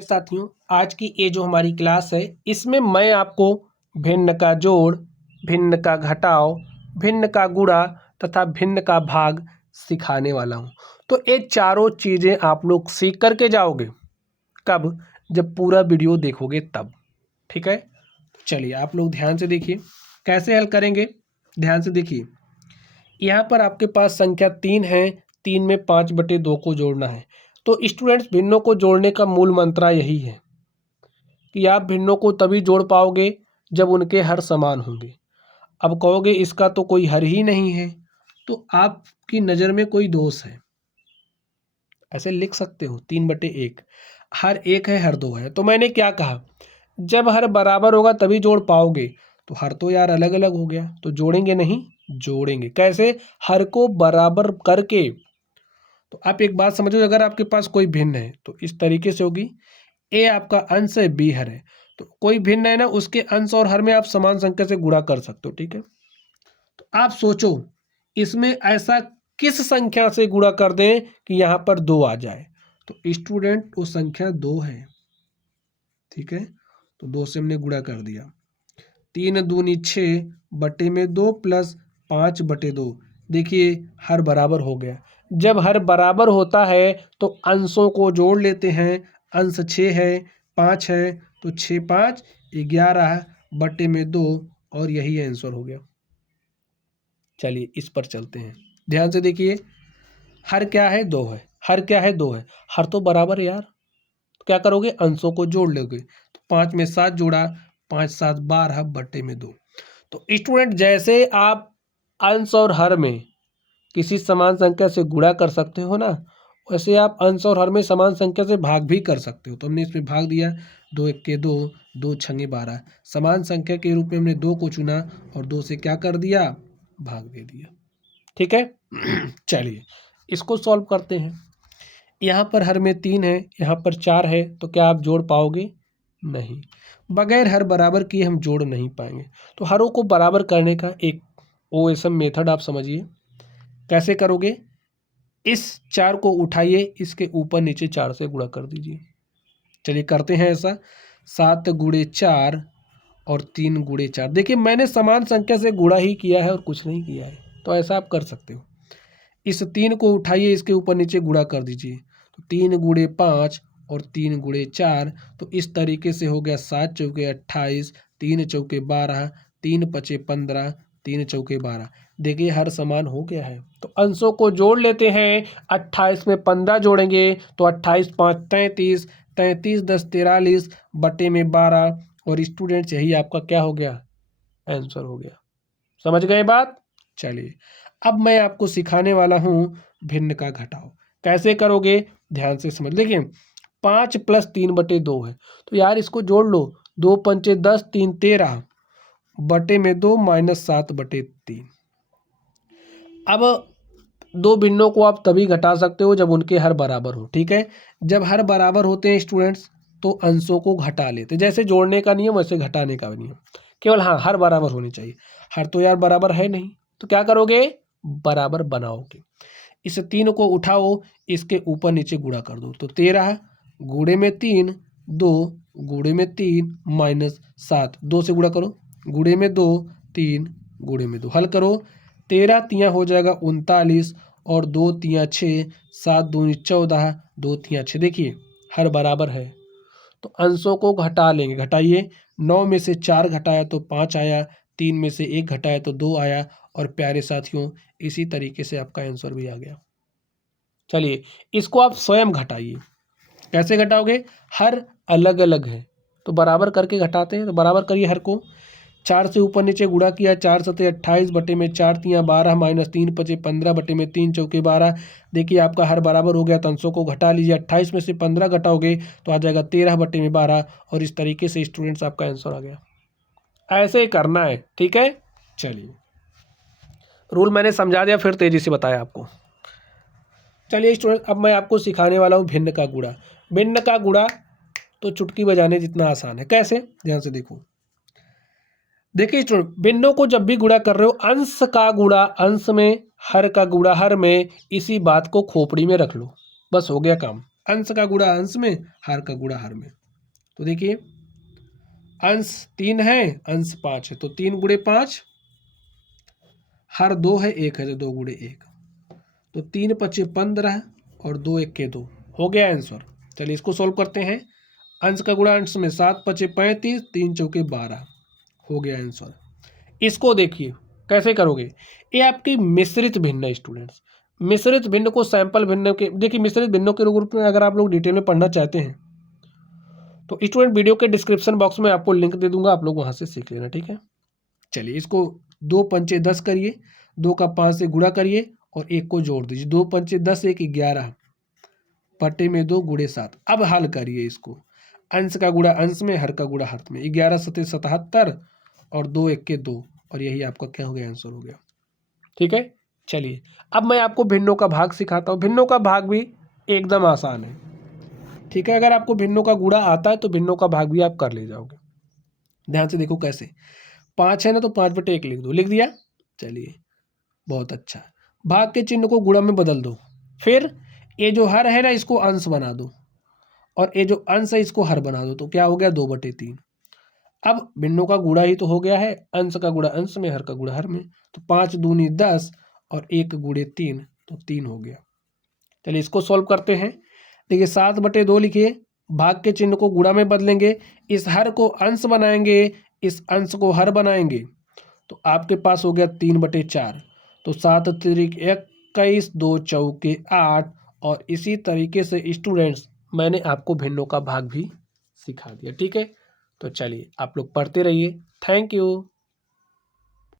साथियों, आज की ये जो हमारी क्लास है इसमें मैं आपको भिन्न का जोड़, भिन्न का घटाव, भिन्न का गुणा तथा भिन्न का भाग सिखाने वाला हूँ। तो ये चारों चीज़ें आप लोग सीख करके जाओगे। कब? जब पूरा वीडियो देखोगे तब। ठीक है, चलिए आप लोग ध्यान से देखिए कैसे हल करेंगे। ध्यान से देखिए, यहाँ पर आपके पास संख्या 3 है। 3 में 5/2 को जोड़ना है। तो स्टूडेंट्स, भिन्नों को जोड़ने का मूल मंत्र यही है कि आप भिन्नों को तभी जोड़ पाओगे जब उनके हर समान होंगे। अब कहोगे इसका तो कोई हर ही नहीं है, तो आपकी नज़र में कोई दोष है। ऐसे लिख सकते हो 3/1, हर एक है हर दो है। तो मैंने क्या कहा, जब हर बराबर होगा तभी जोड़ पाओगे। तो हर तो यार अलग अलग हो गया, तो जोड़ेंगे नहीं, जोड़ेंगे कैसे? हर को बराबर करके। तो आप एक बात समझो, अगर आपके पास कोई भिन्न है तो इस तरीके से होगी। ए आपका अंश है, बी हर है। तो कोई भिन्न है ना, उसके अंश और हर में आप समान संख्या से गुणा कर सकते हो। ठीक है, तो आप सोचो इसमें ऐसा किस संख्या से गुणा कर दें कि यहाँ पर 2 आ जाए। तो स्टूडेंट वो संख्या 2 है। ठीक है, तो 2 से हमने गुणा कर दिया। 3 दूनी 6/2 प्लस 5/2। देखिए हर बराबर हो गया। जब हर बराबर होता है तो अंशों को जोड़ लेते हैं। अंश 6 है, 5 है, तो 6 5 11/2 और यही आंसर हो गया। चलिए इस पर चलते हैं, ध्यान से देखिए। हर क्या है? 2 है। हर क्या है? 2 है। हर तो बराबर है यार, तो क्या करोगे? अंशों को जोड़ लोगे। तो 5 में 7 जोड़ा, 5 7 12/2। तो स्टूडेंट, जैसे आप अंश और हर में किसी समान संख्या से गुणा कर सकते हो ना, वैसे आप अंश और हर में समान संख्या से भाग भी कर सकते हो। तो हमने इसमें भाग दिया, 2 1 2, 2 6 12। समान संख्या के रूप में हमने 2 को चुना और 2 से क्या कर दिया? भाग दे दिया। ठीक है चलिए इसको सॉल्व करते हैं। यहाँ पर हर में 3 है, यहाँ पर 4 है, तो क्या आप जोड़ पाओगे? नहीं, बगैर हर बराबर किए हम जोड़ नहीं पाएंगे। तो हरों को बराबर करने का एक OSM मेथड आप समझिए। कैसे करोगे? इस 4 को उठाइए, इसके ऊपर नीचे 4 से गुणा कर दीजिए। चलिए करते हैं ऐसा। 7 गुणे 4 और 3 गुणे 4। देखिए मैंने समान संख्या से गुणा ही किया है और कुछ नहीं किया है, तो ऐसा आप कर सकते हो। इस 3 को उठाइए, इसके ऊपर नीचे गुणा कर दीजिए। तो 3 गुणे 5 और 3 गुणे 4। तो इस तरीके से हो गया 7 चौके 28, 3 चौके 12, 3 पचे 15, 3 चौके 12। देखिए हर समान हो गया है। तो अंशों को जोड़ लेते हैं। 28 में 15 जोड़ेंगे तो 28 5 33, 33 10 43/12। और स्टूडेंट्स यही आपका क्या हो गया? आंसर हो गया। समझ गए बात? चलिए अब मैं आपको सिखाने वाला हूँ भिन्न का घटाव। कैसे करोगे? ध्यान से समझ। देखिए 5 + 3/2 है, तो यार इसको जोड़ लो। 2 पंचे 10, 3 13/2 - 7/3। अब दो भिन्नों को आप तभी घटा सकते हो जब उनके हर बराबर हो। ठीक है, जब हर बराबर होते हैं स्टूडेंट्स तो अंशों को घटा लेते। जैसे जोड़ने का नियम वैसे घटाने का भी नियम, केवल हाँ हर बराबर होनी चाहिए। हर तो यार बराबर है नहीं, तो क्या करोगे? बराबर बनाओगे। इस 3 को उठाओ, इसके ऊपर नीचे गुणा कर दो। तो 13 गुणे में 3 2 गुणे में 3 -7। 2 से गुणा करो, गुणे में 2 3 गुणे में 2। हल करो, 13 तियाँ हो जाएगा 39 और 2 तियाँ 6, 7 दूनी 14, 2 तियाँ 6। देखिए हर बराबर है तो अंशों को घटा लेंगे। घटाइए, 9 में से 4 घटाया तो 5 आया, 3 में से 1 घटाया तो 2 आया। और प्यारे साथियों इसी तरीके से आपका आंसर भी आ गया। चलिए इसको आप स्वयं घटाइए। कैसे घटाओगे? हर अलग अलग है तो बराबर करके घटाते हैं। तो बराबर करिए हर को। 4 से ऊपर नीचे गुणा किया, 4 सते 28/4 तियाँ 12 -3 पचे 15/3 चौके 12। देखिए आपका हर बराबर हो गया तो अंशों को घटा लीजिए। 28 में से 15 घटाओगे तो आ जाएगा 13/12। और इस तरीके से स्टूडेंट्स आपका आंसर आ गया। ऐसे ही करना है। ठीक है, चलिए रूल मैंने समझा दिया, फिर तेजी से बताया आपको। चलिए स्टूडेंट, अब मैं आपको सिखाने वाला हूँ भिन्न का गुणा। भिन्न का गुणा तो चुटकी बजाने जितना आसान है। कैसे? ध्यान से देखो। देखिए स्टूडेंट, भिन्नों को जब भी गुणा कर रहे हो, अंश का गुणा अंश में, हर का गुणा हर में, इसी बात को खोपड़ी में रख लो, बस हो गया काम। अंश का गुणा अंश में, हर का गुणा हर में। तो देखिए अंश 3 है, अंश 5 है, तो 3 गुणे 5, हर 2 है, 1 है, तो 2 गुणे 1, तो 3 पचे 15 और 2 1 2, हो गया आंसर। चलिए इसको सॉल्व करते हैं। अंश का गुणा अंश में, 7 पचे 35, 3 चौके 12, हो गया आंसर। इसको देखिए कैसे करोगे, ये आपकी मिश्रित भिन्न है स्टूडेंट्स। मिश्रित भिन्न को सैंपल भिन्न के, देखिए मिश्रित भिन्नों के रूप में अगर आप लोग डिटेल में पढ़ना चाहते हैं तो स्टूडेंट वीडियो के डिस्क्रिप्शन बॉक्स में आपको लिंक दे दूंगा, आप लोग वहां से सीख लेना, ठीक है। चलिए इसको 2 पंचे 10 करिए, 2 का 5 से गुणा करिए और 1 को जोड़ दीजिए। 2 पंचे 10, 1 11, पट्टे में 2 गुणे 7। अब हल करिए इसको, अंश का गुणा अंश में, हर का गुणा हर में। 11 सते 77 और 2 1 2, और यही आपका क्या हो गया, आंसर हो गया, ठीक है। चलिए अब मैं आपको भिन्नों का भाग सिखाता हूँ। भिन्नों का भाग भी एकदम आसान है, ठीक है। अगर आपको भिन्नों का गुणा आता है तो भिन्नों का भाग भी आप कर ले जाओगे। ध्यान से देखो कैसे, 5 है ना, तो 5/1 लिख दो, लिख दिया। चलिए बहुत अच्छा, भाग के चिन्ह को गुणा में बदल दो, फिर ये जो हर है ना इसको अंश बना दो, और ये जो अंश है इसको हर बना दो, तो क्या हो गया, 2/3। अब भिन्नों का गुणा ही तो हो गया है, अंश का गुणा अंश में, हर का गुणा हर में, तो 5 दूनी 10 और 1 गुणे 3, तो 3 हो गया। चलिए इसको सॉल्व करते हैं। देखिए 7/2 लिखिए, भाग के चिन्ह को गुणा में बदलेंगे, इस हर को अंश बनाएंगे, इस अंश को हर बनाएंगे, तो आपके पास हो गया 3/4। तो 7 तिरिक 21, 2 चौके 8, और इसी तरीके से स्टूडेंट्स मैंने आपको भिन्नों का भाग भी सिखा दिया, ठीक है। तो चलिए आप लोग पढ़ते रहिए, थैंक यू।